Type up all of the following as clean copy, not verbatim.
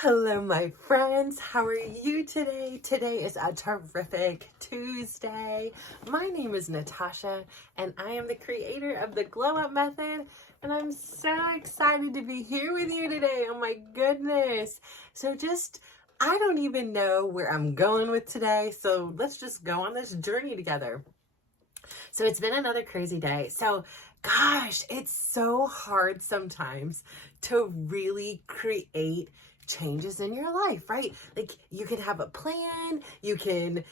Hello, my friends. How are you today? Today is a terrific Tuesday. My name is Natasha, and I am the creator of the Glow Up Method. And I'm so excited to be here with you today. Oh my goodness. I don't even know where I'm going with today. So let's just go on this journey together. So it's been another crazy day. Gosh, it's so hard sometimes to really create changes in your life, right? Like you can have a plan, you can,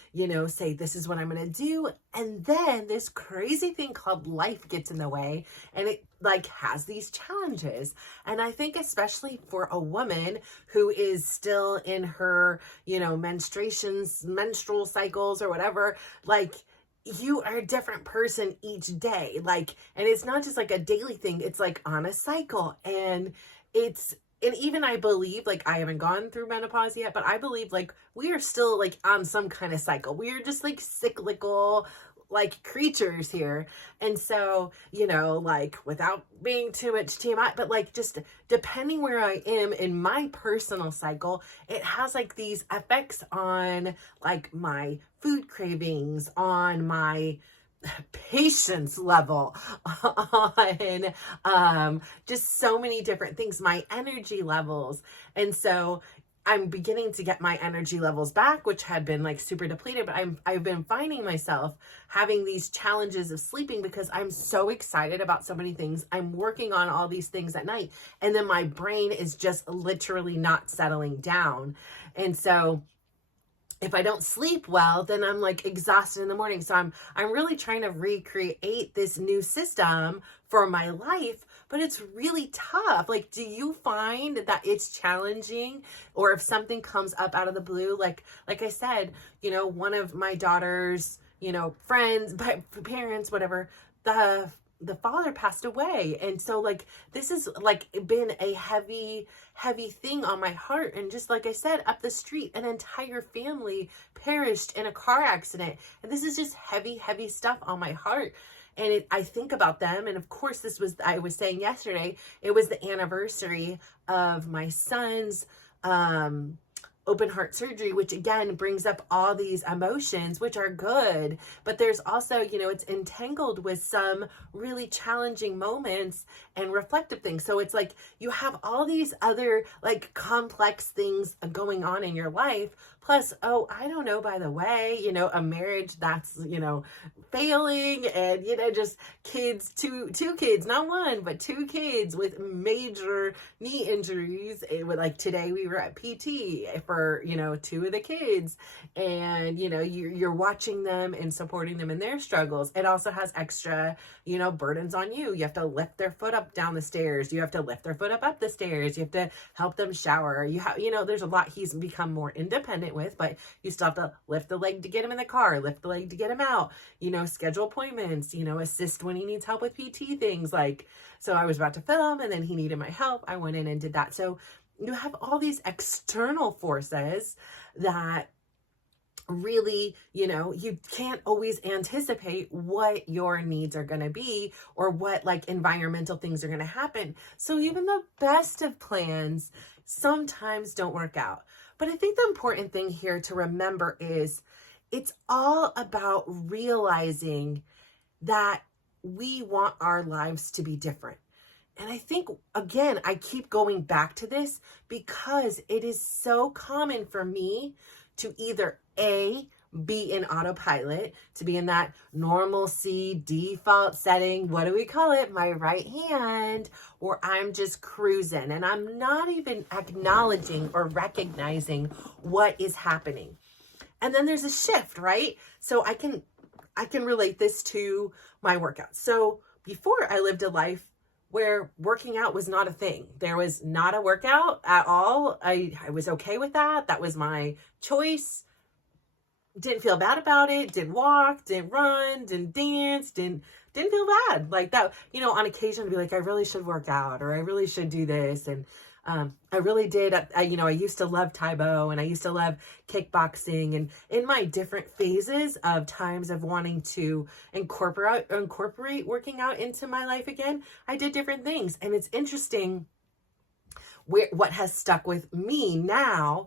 say this is what I'm going to do, and then this crazy thing called life gets in the way and it like has these challenges. And I think especially for a woman who is still in her, menstrual cycles or whatever, like you are a different person each day. And it's not just like a daily thing, it's like on a cycle. And even I believe, like, I haven't gone through menopause yet, but I believe like we are still like on some kind of cycle. We are just like cyclical like creatures here. And so, like without being too much TMI, but like just depending where I am in my personal cycle, it has like these effects on like my food cravings, on my patience level, on just so many different things, my energy levels. And so I'm beginning to get my energy levels back, which had been like super depleted, but I've been finding myself having these challenges of sleeping because I'm so excited about so many things. I'm working on all these things at night, and then my brain is just literally not settling down. And so if I don't sleep well, then I'm like exhausted in the morning. So I'm really trying to recreate this new system for my life, but it's really tough. Like, do you find that it's challenging, or if something comes up out of the blue, like I said, one of my daughter's, friends, parents, whatever, the father passed away. And so like this has like been a heavy thing on my heart. And just like I said, up the street an entire family perished in a car accident, and this is just heavy stuff on my heart. And I think about them, and of course I was saying yesterday, it was the anniversary of my son's open heart surgery, which again brings up all these emotions, which are good, but there's also, it's entangled with some really challenging moments and reflective things. So it's like you have all these other like complex things going on in your life. Plus, oh, I don't know, by the way, a marriage that's, failing, and, just kids, two kids, not one, but two kids with major knee injuries. Like today we were at PT for, two of the kids, and, you're watching them and supporting them in their struggles. It also has extra, burdens on you. You have to lift their foot up down the stairs. You have to lift their foot up the stairs. You have to help them shower. There's a lot he's become more independent with, but you still have to lift the leg to get him in the car, lift the leg to get him out, schedule appointments, assist when he needs help with PT things. So I was about to film, and then he needed my help. I went in and did that. So you have all these external forces that really, you can't always anticipate what your needs are going to be, or what like environmental things are going to happen. So even the best of plans sometimes don't work out. But I think the important thing here to remember is it's all about realizing that we want our lives to be different. And I think, again, I keep going back to this because it is so common for me to either be in autopilot, to be in that normalcy default setting, what do we call it, my right hand, or I'm just cruising and I'm not even acknowledging or recognizing what is happening. And then there's a shift, right? So I can relate this to my workouts. So before, I lived a life where working out was not a thing. There was not a workout at all. I was okay with that. That was my choice. Didn't feel bad about it. Didn't walk, didn't run, didn't dance, didn't feel bad. Like that, on occasion, I'd be like, I really should work out, or I really should do this. And I really did. I used to love Taekwondo, and I used to love kickboxing, and in my different phases of times of wanting to incorporate working out into my life again, I did different things. And it's interesting what has stuck with me now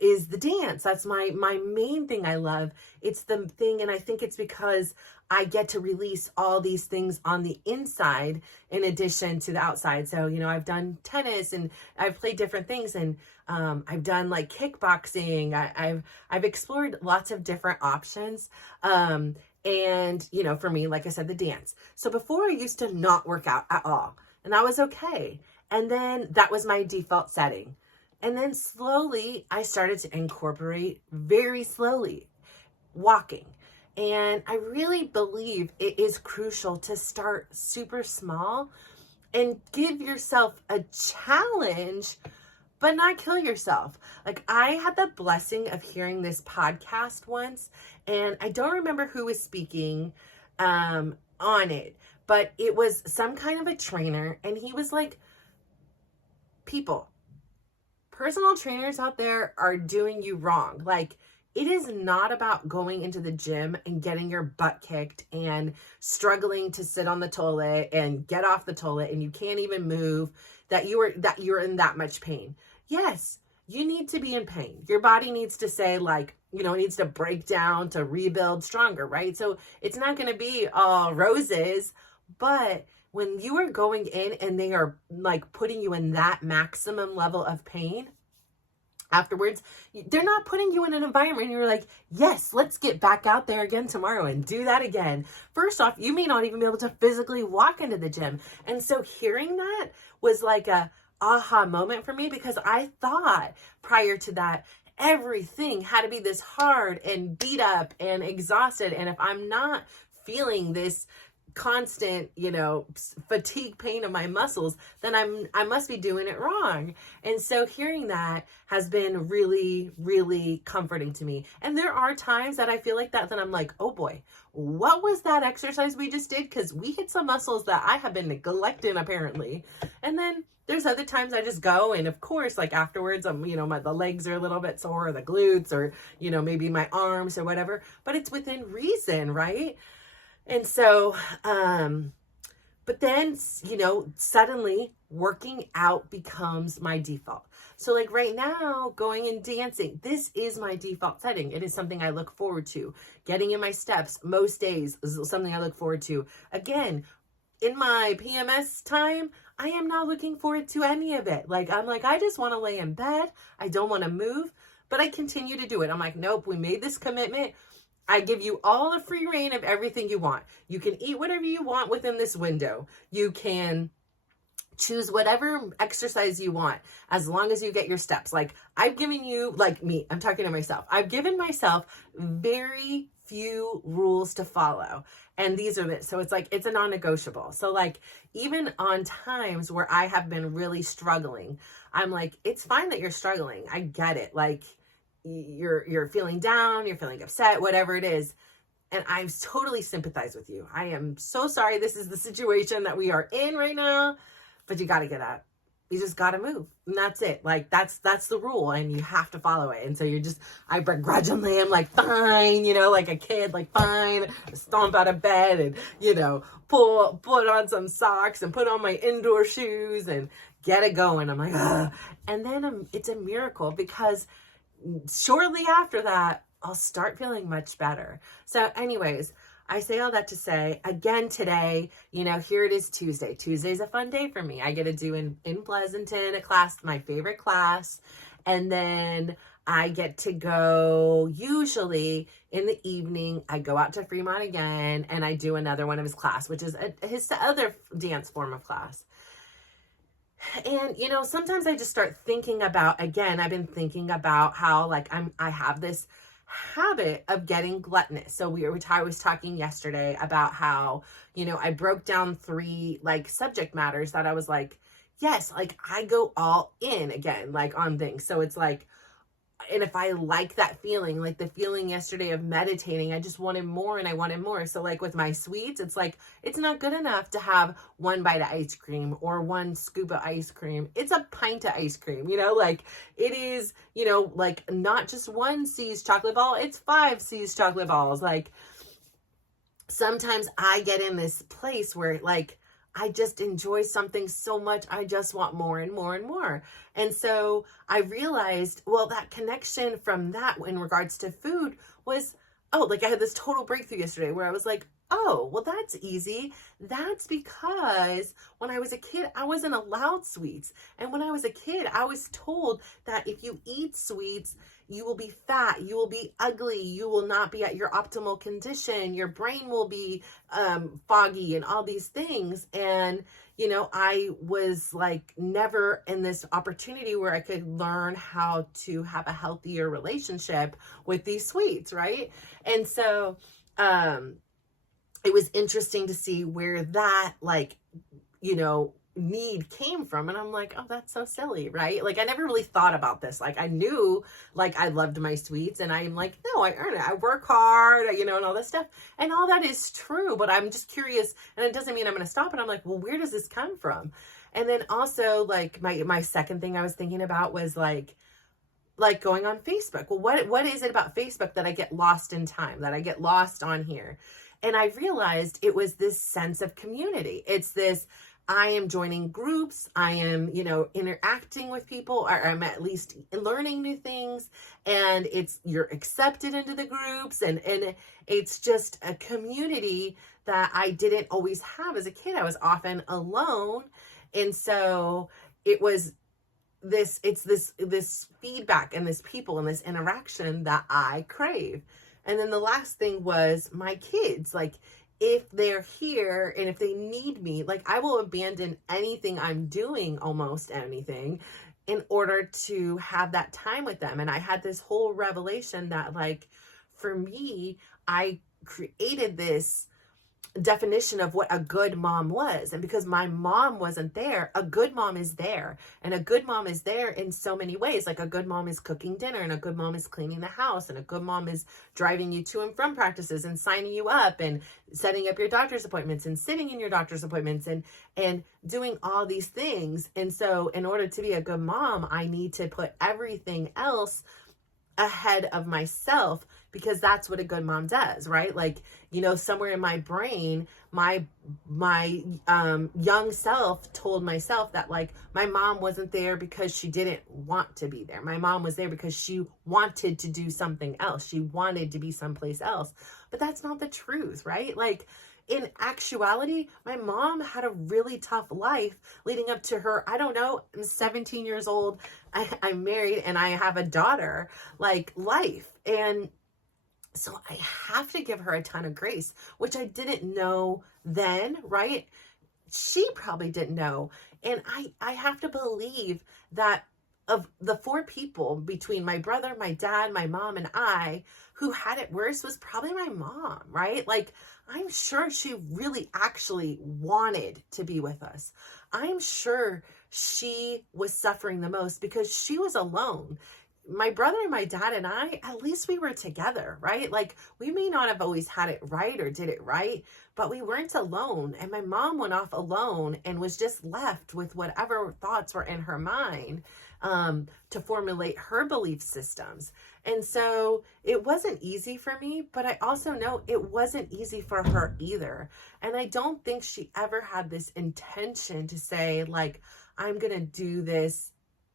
is the dance. That's my main thing I love. It's the thing, and I think it's because I get to release all these things on the inside in addition to the outside. So, I've done tennis and I've played different things, and I've done like kickboxing. I've explored lots of different options. And, for me, like I said, the dance. So before, I used to not work out at all, and that was okay. And then that was my default setting. And then slowly I started to incorporate, very slowly, walking. And I really believe it is crucial to start super small and give yourself a challenge, but not kill yourself. Like, I had the blessing of hearing this podcast once, and I don't remember who was speaking on it, but it was some kind of a trainer, and he was like, people, personal trainers out there are doing you wrong. Like, it is not about going into the gym and getting your butt kicked and struggling to sit on the toilet and get off the toilet and you can't even move, that you're in that much pain. Yes, you need to be in pain. Your body needs to say, like, it needs to break down to rebuild stronger, right? So it's not going to be all roses, but when you are going in and they are like putting you in that maximum level of pain, afterwards, they're not putting you in an environment and you're like, yes, let's get back out there again tomorrow and do that again. First off, you may not even be able to physically walk into the gym. And so hearing that was like a aha moment for me, because I thought prior to that, everything had to be this hard and beat up and exhausted. And if I'm not feeling this constant, fatigue pain of my muscles, then I must be doing it wrong. And so hearing that has been really, really comforting to me. And there are times that I feel like that, then I'm like, oh boy, what was that exercise we just did? Because we hit some muscles that I have been neglecting apparently. And then there's other times I just go, and of course, like afterwards, the legs are a little bit sore, or the glutes, or, maybe my arms or whatever, but it's within reason, right? And so, but then, suddenly working out becomes my default. So like right now, going and dancing, this is my default setting. It is something I look forward to. Getting in my steps most days is something I look forward to. Again, in my PMS time, I am not looking forward to any of it. Like, I'm like, I just want to lay in bed. I don't want to move, but I continue to do it. I'm like, nope, we made this commitment. I give you all the free reign of everything you want. You can eat whatever you want within this window. You can choose whatever exercise you want as long as you get your steps. Like, I've given you, like me, I'm talking to myself. I've given myself very few rules to follow. And these are so it's like, it's a non-negotiable. So like, even on times where I have been really struggling, I'm like, it's fine that you're struggling. I get it. Like, you're feeling down, you're feeling upset, whatever it is. And I totally sympathize with you. I am so sorry. This is the situation that we are in right now, but you got to get up. You just got to move. And that's it. Like, that's the rule, and you have to follow it. And so I begrudgingly am like, fine, like a kid, like, fine, stomp out of bed and, put on some socks and put on my indoor shoes and get it going. I'm like, ugh. And then it's a miracle, because shortly after that, I'll start feeling much better. So anyways, I say all that to say, again, today, here it is Tuesday. Tuesday's a fun day for me. I get to do in Pleasanton, a class, my favorite class. And then I get to go, usually in the evening, I go out to Fremont again, and I do another one of his class, which is his other dance form of class. And, sometimes I just start thinking about, again, I've been thinking about how, like, I have this habit of getting gluttonous. So I was talking yesterday about how, I broke down 3, like, subject matters that I was like, yes, like, I go all in again, like, on things. So it's like, and if I like that feeling, like the feeling yesterday of meditating, I just wanted more and I wanted more. So like with my sweets, it's like, it's not good enough to have 1 bite of ice cream or 1 scoop of ice cream. It's a pint of ice cream, like it is, like not just 1 See's chocolate ball, it's 5 See's chocolate balls. Like, sometimes I get in this place where like, I just enjoy something so much. I just want more and more and more. And so I realized, well, that connection from that in regards to food was, oh, like I had this total breakthrough yesterday where I was like, oh, well, that's easy. That's because when I was a kid, I wasn't allowed sweets. And when I was a kid, I was told that if you eat sweets, you will be fat, you will be ugly, you will not be at your optimal condition, your brain will be foggy and all these things. And, you know, I was like never in this opportunity where I could learn how to have a healthier relationship with these sweets, right? And so, it was interesting to see where that, like, you know, need came from. And I'm like, oh, that's so silly, right? Like, I never really thought about this. Like, I knew, like, I loved my sweets, and I'm like, no, I earn it. I work hard, you know, and all this stuff. And all that is true, but I'm just curious, and it doesn't mean I'm going to stop. And I'm like, well, where does this come from? And then also, like, my second thing I was thinking about was like going on Facebook. Well, what is it about Facebook that I get lost in time, that I get lost on here? And I realized it was this sense of community. It's this, I am joining groups, I am, you know, interacting with people, or I'm at least learning new things, and it's, you're accepted into the groups, and it's just a community that I didn't always have as a kid. I was often alone. And so it was this, it's this feedback and this people and this interaction that I crave. And then the last thing was my kids. Like, if they're here and if they need me, like, I will abandon anything I'm doing, almost anything, in order to have that time with them. And I had this whole revelation that, like, for me, I created this definition of what a good mom was. And because my mom wasn't there, a good mom is there. And a good mom is there in so many ways. Like, a good mom is cooking dinner, and a good mom is cleaning the house, and a good mom is driving you to and from practices and signing you up and setting up your doctor's appointments and sitting in your doctor's appointments and doing all these things. And so in order to be a good mom, I need to put everything else ahead of myself, because that's what a good mom does, right? Like, you know, somewhere in my brain, my young self told myself that, like, my mom wasn't there because she didn't want to be there. My mom was there because she wanted to do something else. She wanted to be someplace else. But that's not the truth, right? Like, in actuality, my mom had a really tough life leading up to her. I don't know, I'm 17 years old. I'm married and I have a daughter, like, life. And so I have to give her a ton of grace, which I didn't know then, right? She probably didn't know. And I have to believe that of the four people between my brother, my dad, my mom, and I, who had it worse was probably my mom, right? Like, I'm sure she really actually wanted to be with us. I'm sure she was suffering the most because she was alone. My brother and my dad and I, at least we were together, right? Like, we may not have always had it right or did it right, but we weren't alone. And my mom went off alone and was just left with whatever thoughts were in her mind to formulate her belief systems. And so it wasn't easy for me, but I also know it wasn't easy for her either. And I don't think she ever had this intention to say, like, I'm going to do this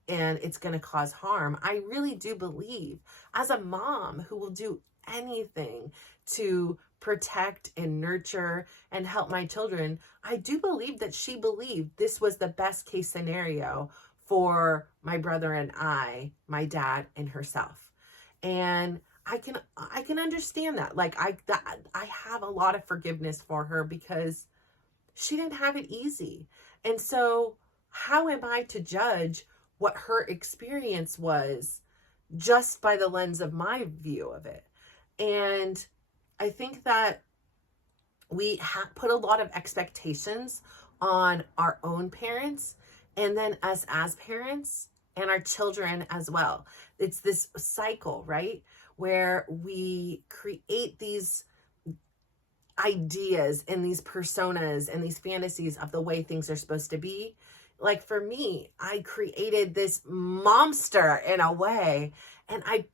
and it's going to cause harm. I really do believe, as a mom who will do anything to protect and nurture and help my children, I do believe that she believed this was the best case scenario for my brother and I, my dad and herself. And I can understand that. Like, I have a lot of forgiveness for her because she didn't have it easy. And so how am I to judge what her experience was just by the lens of my view of it? And I think that we put a lot of expectations on our own parents, and then us as parents and our children as well. It's this cycle, right? Where we create these ideas and these personas and these fantasies of the way things are supposed to be. like for me, I created this monster in a way. And I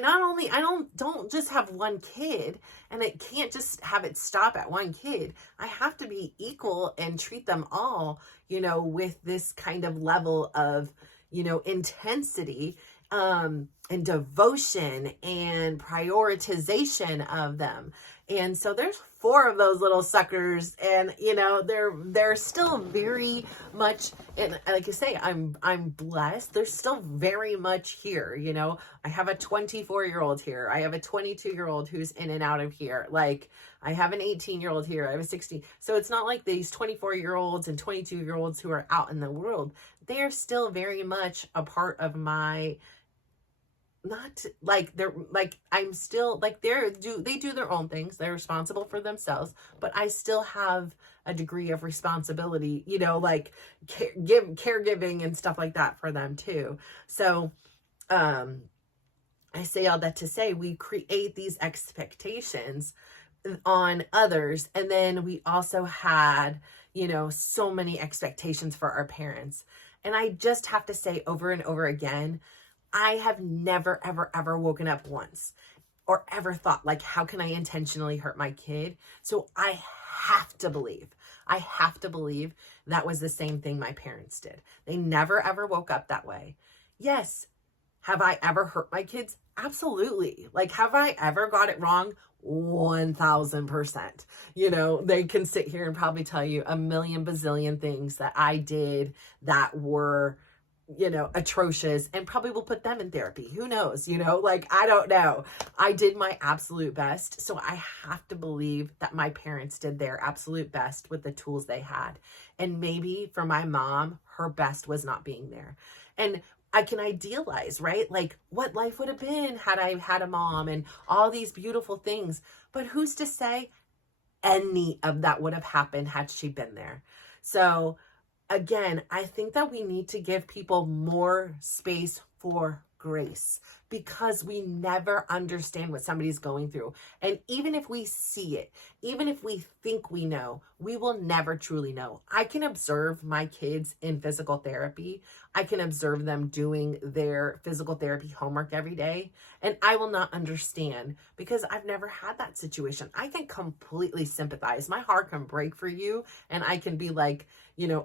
not only, I don't just have one kid, and it can't just have it stop at one kid. I have to be equal and treat them all, with this kind of level of, intensity, and devotion and prioritization of them. And so there's 4 of those little suckers, and they're still very much, and like I say, I'm blessed. They're still very much here. I have a 24-year-old here. I have a 22-year-old who's in and out of here. Like, I have an 18-year-old here. I have a 16. So it's not like these 24-year-olds and 22-year-olds who are out in the world. They're still very much a part of my, not like they're like, I'm still like, they do their own things. They're responsible for themselves, but I still have a degree of responsibility, like caregiving and stuff like that for them too. So, I say all that to say, we create these expectations on others. And then we also had, so many expectations for our parents. And I just have to say over and over again, I have never, ever, ever woken up once or ever thought, like, how can I intentionally hurt my kid? So I have to believe that was the same thing my parents did. They never, ever woke up that way. Yes. Have I ever hurt my kids? Absolutely. Like, have I ever got it wrong? 1000%. They can sit here and probably tell you a million bazillion things that I did that were, atrocious, and probably will put them in therapy. Who knows? Like, I don't know. I did my absolute best. So I have to believe that my parents did their absolute best with the tools they had. And maybe for my mom, her best was not being there. And I can idealize, right? Like, what life would have been had I had a mom and all these beautiful things. But who's to say any of that would have happened had she been there? So again, I think that we need to give people more space for grace, because we never understand what somebody's going through. And even if we see it, even if we think we know, we will never truly know. I can observe my kids in physical therapy. I can observe them doing their physical therapy homework every day, and I will not understand because I've never had that situation. I can completely sympathize. My heart can break for you, and I can be like,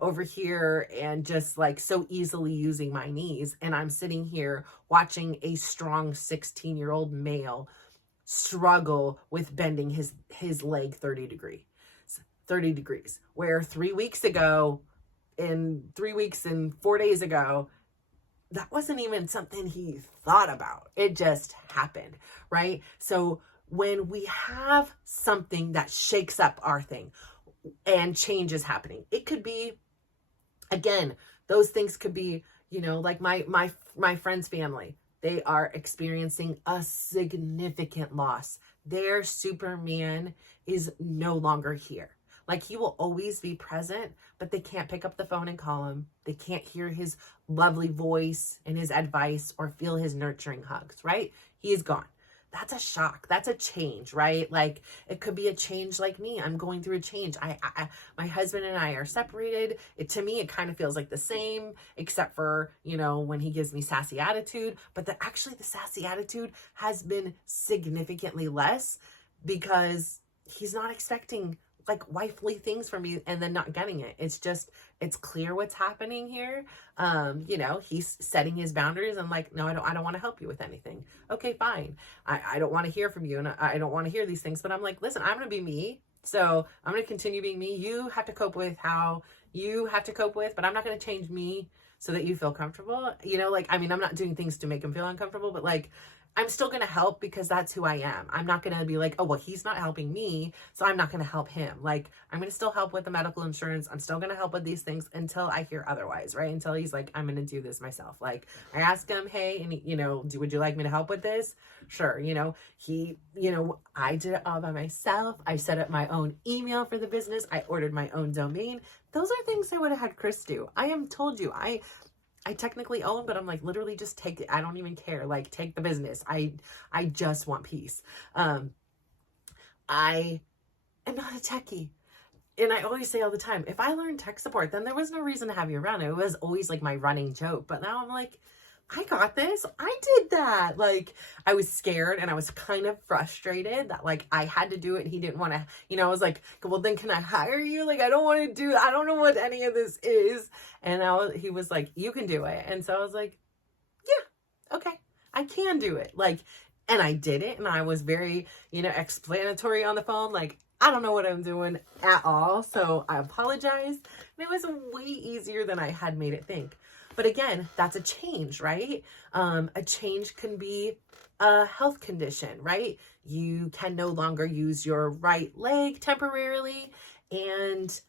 over here and just like so easily using my knees. And I'm sitting here watching a strong 16-year-old male struggle with bending his leg 30 degrees, where 3 weeks ago, in 3 weeks and 4 days ago, that wasn't even something he thought about. It just happened, right? So when we have something that shakes up our thing and change is happening, it could be, again, those things could be, like my friend's family. They are experiencing a significant loss. Their Superman is no longer here. Like, he will always be present, but they can't pick up the phone and call him. They can't hear his lovely voice and his advice or feel his nurturing hugs, right? He is gone. That's a shock. That's a change, right? Like, it could be a change like me. I'm going through a change. My husband and I are separated. To me, it kind of feels like the same, except for, when he gives me sassy attitude. But actually the sassy attitude has been significantly less because he's not expecting like wifely things from me and then not getting it. It's clear what's happening here. He's setting his boundaries and like, no, I don't want to help you with anything. Okay, fine. I don't want to hear from you, and I don't want to hear these things, but I'm like, listen, I'm going to be me. So I'm going to continue being me. You have to cope with how you have to cope with, but I'm not going to change me so that you feel comfortable. I'm not doing things to make him feel uncomfortable, but like, I'm still going to help because that's who I am. I'm not going to be like, oh, well, he's not helping me, so I'm not going to help him. Like, I'm going to still help with the medical insurance. I'm still going to help with these things until I hear otherwise, right? Until he's like, I'm going to do this myself. Like, I ask him, hey, and would you like me to help with this? Sure. I did it all by myself. I set up my own email for the business. I ordered my own domain. Those are things I would have had Chris do. I am told you, I technically own, but I'm like, literally just take it. I don't even care. Like, take the business. I just want peace. I am not a techie. and I always say all the time, if I learned tech support, then there was no reason to have you around. It was always like my running joke. But now I'm like, I got this. I did that. Like, I was scared and I was kind of frustrated that like I had to do it and he didn't want to, I was like, well, then can I hire you? Like, I don't want to do, I don't know what any of this is. And he was like, you can do it. And so I was like, yeah, okay, I can do it. Like, and I did it. And I was very, explanatory on the phone. Like, I don't know what I'm doing at all. So I apologize. And it was way easier than I had made it think. But again, that's a change, right? A change can be a health condition, right? You can no longer use your right leg temporarily. And,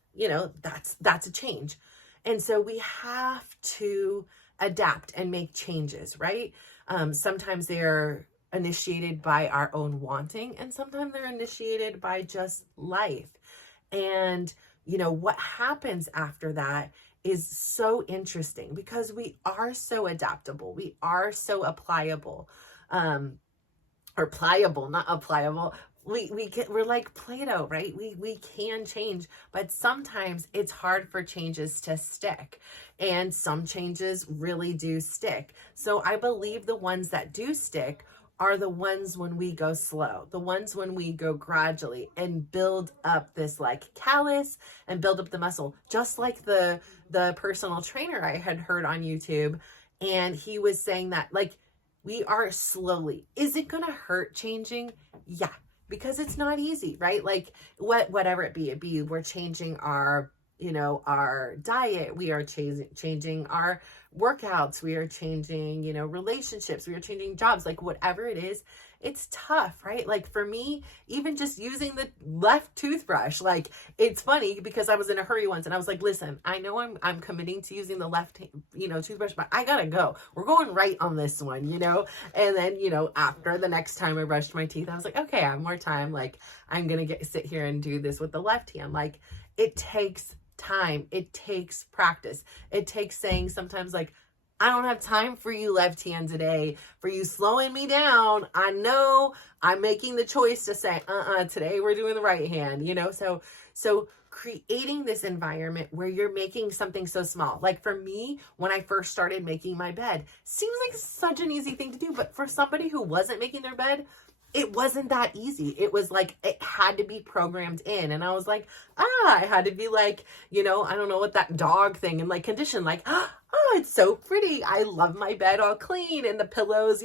that's a change. And so we have to adapt and make changes, right? Sometimes they're initiated by our own wanting, and sometimes they're initiated by just life. And, what happens after that is so interesting because we are so adaptable. We are so pliable, or pliable, not applicable. We're like Play-Doh, right? We can change, but sometimes it's hard for changes to stick, and some changes really do stick. So I believe the ones that do stick are the ones when we go slow, the ones when we go gradually and build up this like callus and build up the muscle, just like the personal trainer I had heard on YouTube. And he was saying that like, we are slowly. Is it going to hurt changing? Yeah, because it's not easy, right? Like whatever it be, we're changing our, our diet. We are changing our workouts. We are changing, relationships. We are changing jobs, like whatever it is, it's tough, right? Like for me, even just using the left toothbrush, like it's funny because I was in a hurry once and I was like, listen, I know I'm committing to using the left, toothbrush, but I gotta go. We're going right on this one, and then, after the next time I brushed my teeth, I was like, okay, I have more time. Like I'm going to sit here and do this with the left hand. Like it takes time. It takes practice. It takes saying sometimes like, I don't have time for you left hand today, for you slowing me down. I know I'm making the choice to say, today we're doing the right hand, so creating this environment where you're making something so small. Like for me, when I first started making my bed, seems like such an easy thing to do, but for somebody who wasn't making their bed, it wasn't that easy. It was like, it had to be programmed in. And I was like, I had to be like, I don't know what that dog thing and like condition, like, oh, it's so pretty. I love my bed all clean and the pillows,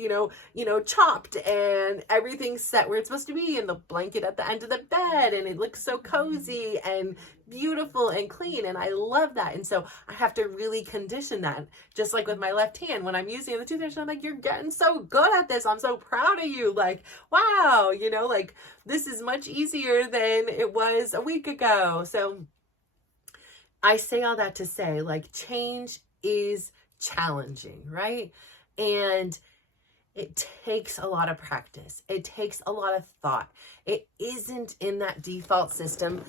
chopped and everything's set where it's supposed to be and the blanket at the end of the bed and it looks so cozy and beautiful and clean. And I love that. And so I have to really condition that, just like with my left hand, when I'm using the toothbrush, I'm like, you're getting so good at this. I'm so proud of you. Like, wow, like this is much easier than it was a week ago. So I say all that to say like change is challenging, right? And it takes a lot of practice. It takes a lot of thought. It isn't in that default system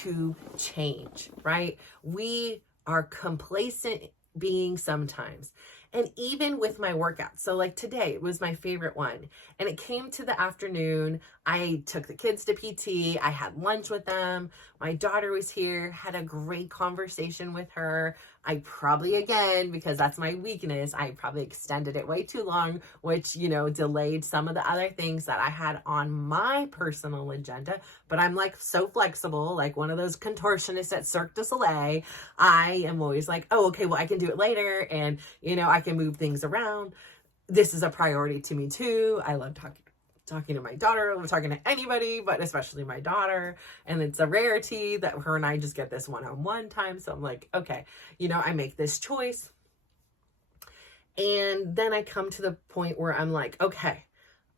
to change, right? We are complacent beings sometimes. And even with my workouts, so like today was my favorite one. And it came to the afternoon. I took the kids to PT. I had lunch with them. My daughter was here, had a great conversation with her. I probably, again, because that's my weakness, I probably extended it way too long, which, delayed some of the other things that I had on my personal agenda. But I'm like so flexible, like one of those contortionists at Cirque du Soleil. I am always like, oh, okay, well, I can do it later. And, I can move things around. This is a priority to me too. I love talking to my daughter. I love talking to anybody, but especially my daughter. And it's a rarity that her and I just get this one-on-one time. So I'm like, okay, I make this choice. And then I come to the point where I'm like, okay,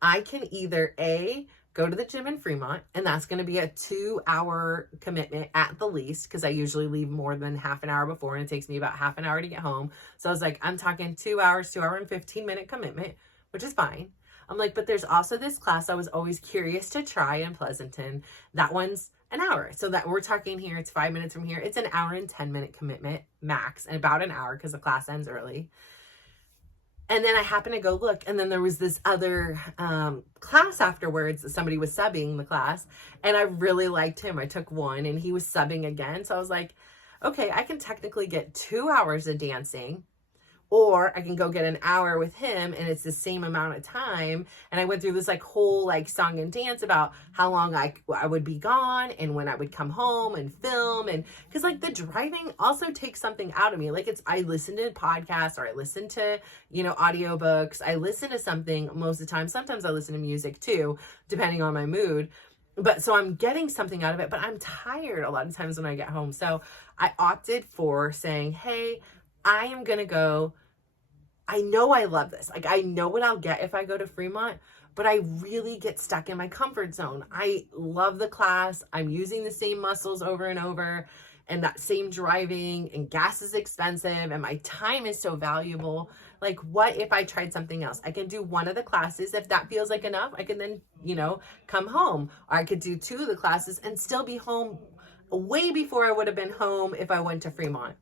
I can either go to the gym in Fremont, and that's going to be a 2-hour commitment at the least, because I usually leave more than half an hour before, and it takes me about half an hour to get home. So I was like, I'm talking 2 hours, 2 hour and 15-minute commitment, which is fine. I'm like, but there's also this class I was always curious to try in Pleasanton. That one's an hour. So that we're talking here, it's 5 minutes from here. It's an hour and 10-minute commitment max, and about an hour because the class ends early. And then I happened to go look, and then there was this other class afterwards that somebody was subbing the class, and I really liked him. I took one, and he was subbing again. So I was like, okay, I can technically get 2 hours of dancing, or I can go get an hour with him and it's the same amount of time. And I went through this like whole like song and dance about how long I would be gone and when I would come home and film. And because like the driving also takes something out of me. Like I listen to podcasts, or I listen to, audiobooks. I listen to something most of the time. Sometimes I listen to music too, depending on my mood. But so I'm getting something out of it, but I'm tired a lot of times when I get home. So I opted for saying, hey, I am going to go. I know I love this. Like, I know what I'll get if I go to Fremont, but I really get stuck in my comfort zone. I love the class. I'm using the same muscles over and over, and that same driving, and gas is expensive, and my time is so valuable. Like, what if I tried something else? I can do one of the classes. If that feels like enough, I can then, come home. Or I could do 2 of the classes and still be home way before I would have been home if I went to Fremont.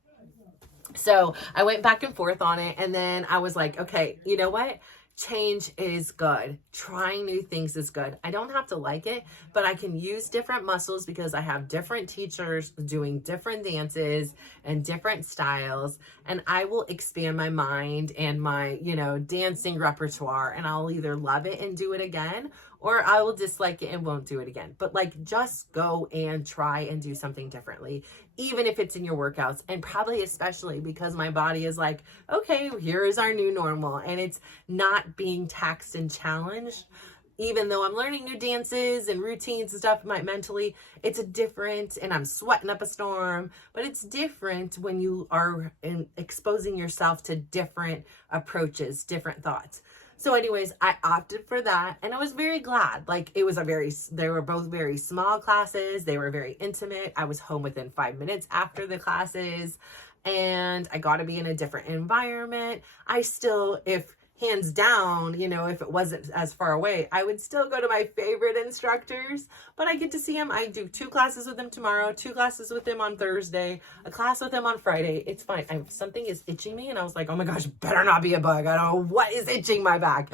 So I went back and forth on it, and then I was like, okay, you know what? Change is good. Trying new things is good. I don't have to like it, but I can use different muscles because I have different teachers doing different dances and different styles, and I will expand my mind and my, dancing repertoire, and I'll either love it and do it again, or I will dislike it and won't do it again. But like, just go and try and do something differently, even if it's in your workouts. And probably especially because my body is like, okay, here is our new normal, and it's not being taxed and challenged. Even though I'm learning new dances and routines and stuff, mentally, it's a different, and I'm sweating up a storm, but it's different when you are exposing yourself to different approaches, different thoughts. So anyways, I opted for that, and I was very glad. Like, they were both very small classes. They were very intimate. I was home within 5 minutes after the classes, and I got to be in a different environment. I still, if hands down, if it wasn't as far away, I would still go to my favorite instructors, but I get to see him. I do 2 classes with him tomorrow, 2 classes with him on Thursday, a class with him on Friday. It's fine. Something is itching me, and I was like, oh my gosh, better not be a bug. I don't know what is itching my back.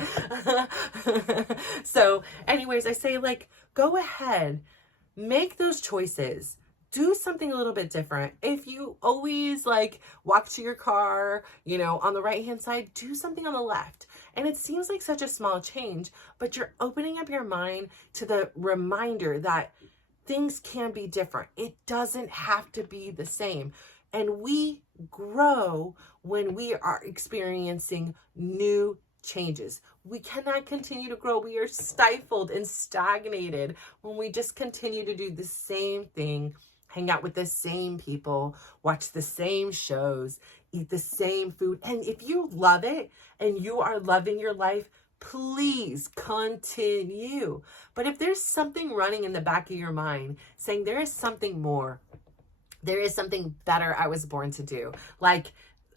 So anyways, I say, like, go ahead, make those choices. Do something a little bit different. If you always like walk to your car, on the right hand side, do something on the left. And it seems like such a small change, but you're opening up your mind to the reminder that things can be different. It doesn't have to be the same. And we grow when we are experiencing new changes. We cannot continue to grow. We are stifled and stagnated when we just continue to do the same thing, hang out with the same people, watch the same shows, eat the same food. And if you love it and you are loving your life, please continue. But if there's something running in the back of your mind saying there is something more, there is something better I was born to do, like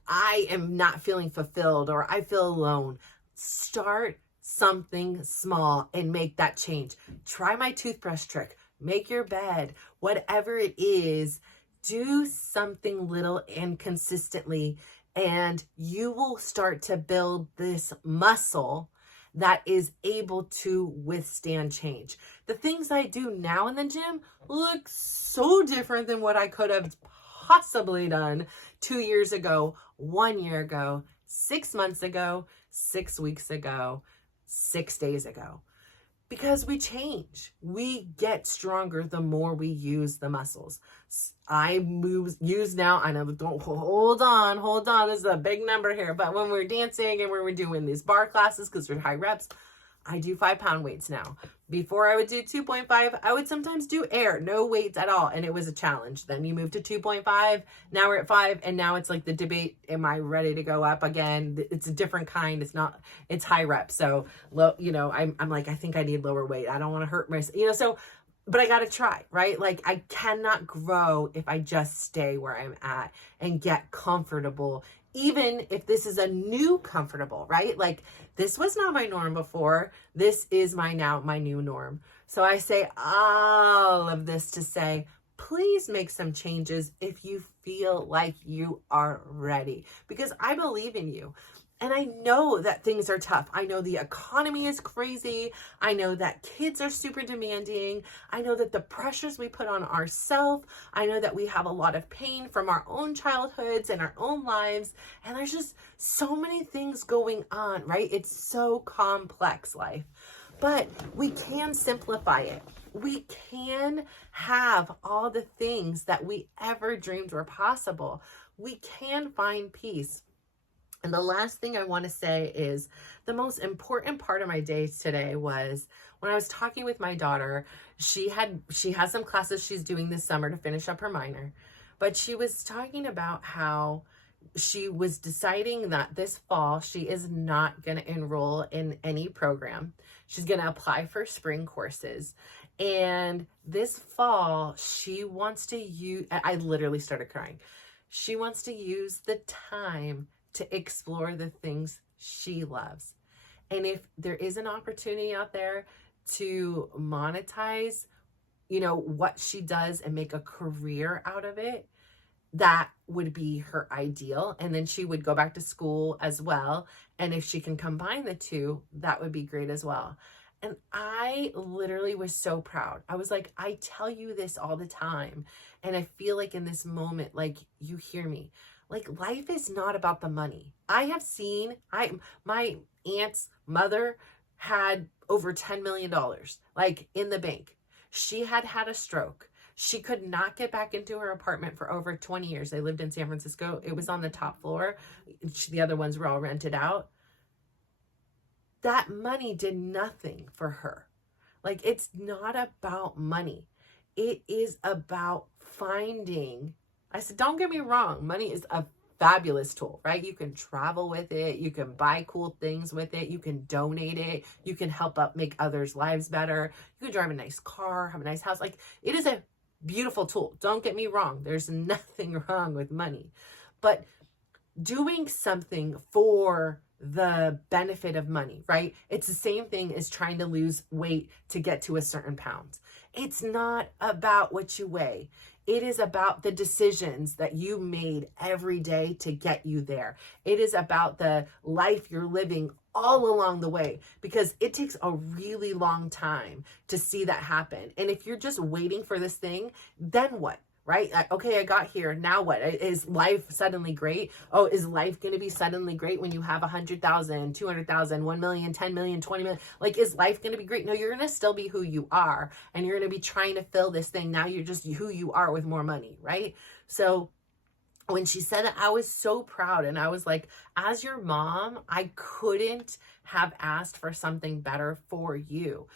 I am not feeling fulfilled or I feel alone, start something small and make that change. Try my toothbrush trick. Make your bed, whatever it is, do something little and consistently, and you will start to build this muscle that is able to withstand change. The things I do now in the gym look so different than what I could have possibly done 2 years ago, 1 year ago, 6 months ago, 6 weeks ago, 6 days ago. Because we change. We get stronger the more we use the muscles. Use now, I know, don't, hold on, this is a big number here, but when we're dancing and when we're doing these bar classes, because they're high reps, I do 5-pound weights now. Before I would do 2.5, I would sometimes do air, no weights at all, and it was a challenge. Then you move to 2.5, now we're at 5, and now it's like the debate, am I ready to go up again? It's a different kind, it's high reps, so, I'm like, I think I need lower weight. I don't want to hurt myself, so, but I got to try, right? Like, I cannot grow if I just stay where I'm at and get comfortable, even if this is a new comfortable, right? Like, this was not my norm before. This is my new norm. So I say all of this to say, please make some changes if you feel like you are ready, because I believe in you. And I know that things are tough. I know the economy is crazy. I know that kids are super demanding. I know that the pressures we put on ourselves, I know that we have a lot of pain from our own childhoods and our own lives. And there's just so many things going on, right? It's so complex, life. But we can simplify it. We can have all the things that we ever dreamed were possible. We can find peace. And the last thing I want to say is the most important part of my day today was when I was talking with my daughter. She has some classes she's doing this summer to finish up her minor, but she was talking about how she was deciding that this fall she is not going to enroll in any program. She's going to apply for spring courses. And this fall she wants to use, I literally started crying. She wants to use the time to explore the things she loves. And if there is an opportunity out there to monetize, what she does and make a career out of it, that would be her ideal. And then she would go back to school as well. And if she can combine the two, that would be great as well. And I literally was so proud. I was like, I tell you this all the time. And I feel like in this moment, like, you hear me. Like, life is not about the money. I have seen, my aunt's mother had over $10 million, like, in the bank. She had a stroke. She could not get back into her apartment for over 20 years. They lived in San Francisco. It was on the top floor. The other ones were all rented out. That money did nothing for her. Like, it's not about money. It is about finding. I said, don't get me wrong. Money is a fabulous tool, right? You can travel with it. You can buy cool things with it. You can donate it. You can help make others' lives better. You can drive a nice car, have a nice house. Like, it is a beautiful tool. Don't get me wrong. There's nothing wrong with money. But doing something for the benefit of money, right? It's the same thing as trying to lose weight to get to a certain pound. It's not about what you weigh. It is about the decisions that you made every day to get you there. It is about the life you're living all along the way, because it takes a really long time to see that happen. And if you're just waiting for this thing, then what? Right? Okay, I got here. Now what? Is life suddenly great? Oh, is life going to be suddenly great when you have 100,000, 200,000, 1 million, 10 million, 20 million? Like, is life going to be great? No, you're going to still be who you are, and you're going to be trying to fill this thing. Now you're just who you are with more money, right? So when she said that, I was so proud. And I was like, as your mom, I couldn't have asked for something better for you.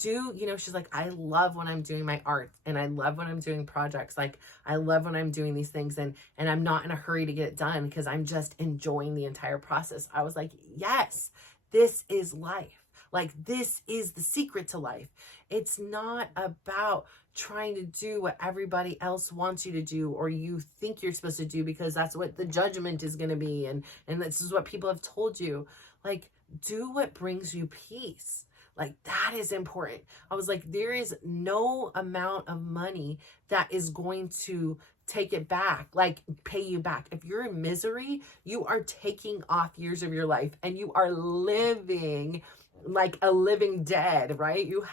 She's like, I love when I'm doing my art, and I love when I'm doing projects. Like, I love when I'm doing these things, and I'm not in a hurry to get it done because I'm just enjoying the entire process. I was like, yes, this is life. Like, this is the secret to life. It's not about trying to do what everybody else wants you to do, or you think you're supposed to do because that's what the judgment is going to be. And this is what people have told you. Like, do what brings you peace. Like, that is important. I was like, there is no amount of money that is going to take it back, like pay you back. If you're in misery, you are taking off years of your life, and you are living like a living dead, right? You're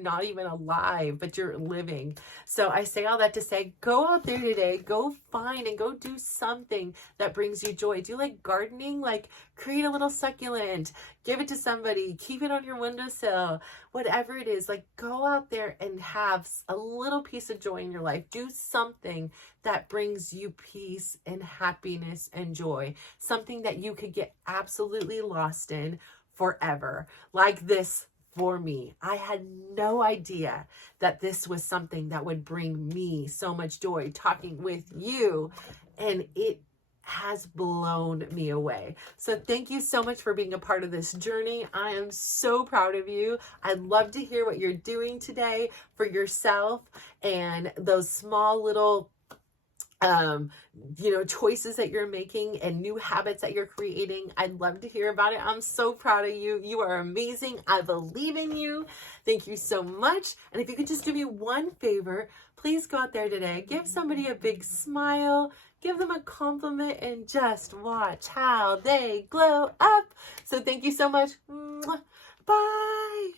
not even alive, but you're living. So I say all that to say, go out there today, go find and go do something that brings you joy. Do you like gardening? Like, create a little succulent, give it to somebody, keep it on your windowsill, whatever it is. Like, go out there and have a little piece of joy in your life. Do something that brings you peace and happiness and joy, something that you could get absolutely lost in forever. Like this for me. I had no idea that this was something that would bring me so much joy, talking with you, and it has blown me away. So thank you so much for being a part of this journey. I am so proud of you. I'd love to hear what you're doing today for yourself, and those small little choices that you're making and new habits that you're creating. I'd love to hear about it. I'm so proud of you. You are amazing. I believe in you. Thank you so much. And if you could just do me one favor, please go out there today, give somebody a big smile, give them a compliment and just watch how they glow up. So thank you so much. Bye.